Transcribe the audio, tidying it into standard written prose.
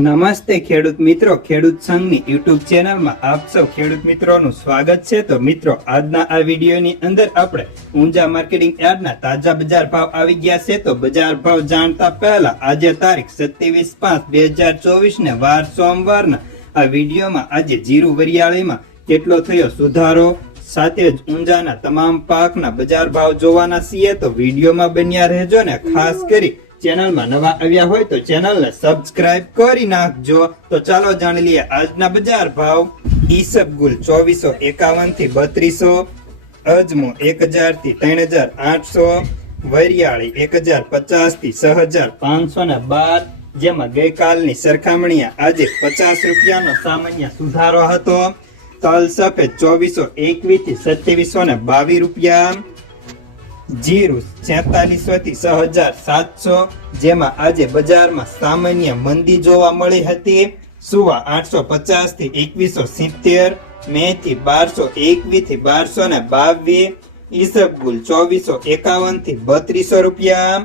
નમસ્તે ખેડૂત મિત્રો, ખેડૂત સંઘની યુટ્યુબ ચેનલમાં આપ સૌ ખેડૂત મિત્રોનું સ્વાગત છે। તો મિત્રો, આજના આ વિડીયોની અંદર આપણે ઊંઝા માર્કેટિંગ યાર્ડના તાજા બજાર ભાવ આવી ગયા છે। તો બજાર ભાવ જાણતા પહેલા આજે તારીખ 27/5/2024 ને વાર સોમવારના આ વિડીયોમાં આજે જીરું વરિયાળીમાં કેટલો થયો સુધારો, સાથે જ ઊંઝાના તમામ પાકના બજાર ભાવ જોવાના છીએ। તો વિડીયોમાં બન્યા રહેજો ને ખાસ કરી ચેનલમાં નવા આવ્યા હોય તો ચેનલને સબસ્ક્રાઇબ કરી નાખજો। તો ચાલો જાણી લઈએ આજના બજાર ભાવ। ઈસબગુલ 2451 થી 3200, અજમો 1000 થી 3800, વરિયાળી 1050 થી 6512, જેમાં ગઈકાલની સરખામણીએ આજે 50 રૂપિયાનો સામાન્ય સુધારો હતો। તલ સફેદ 2421 થી 2722 રૂપિયા, જીરું 4600 થી 6700, જેમાં આજે બજારમાં સામાન્ય મંદી જોવા મળી હતી। સુવા 850 થી 2170, મેથી 1221 થી 1222, ઈસબગુલ 2451 થી 3200 રૂપિયા,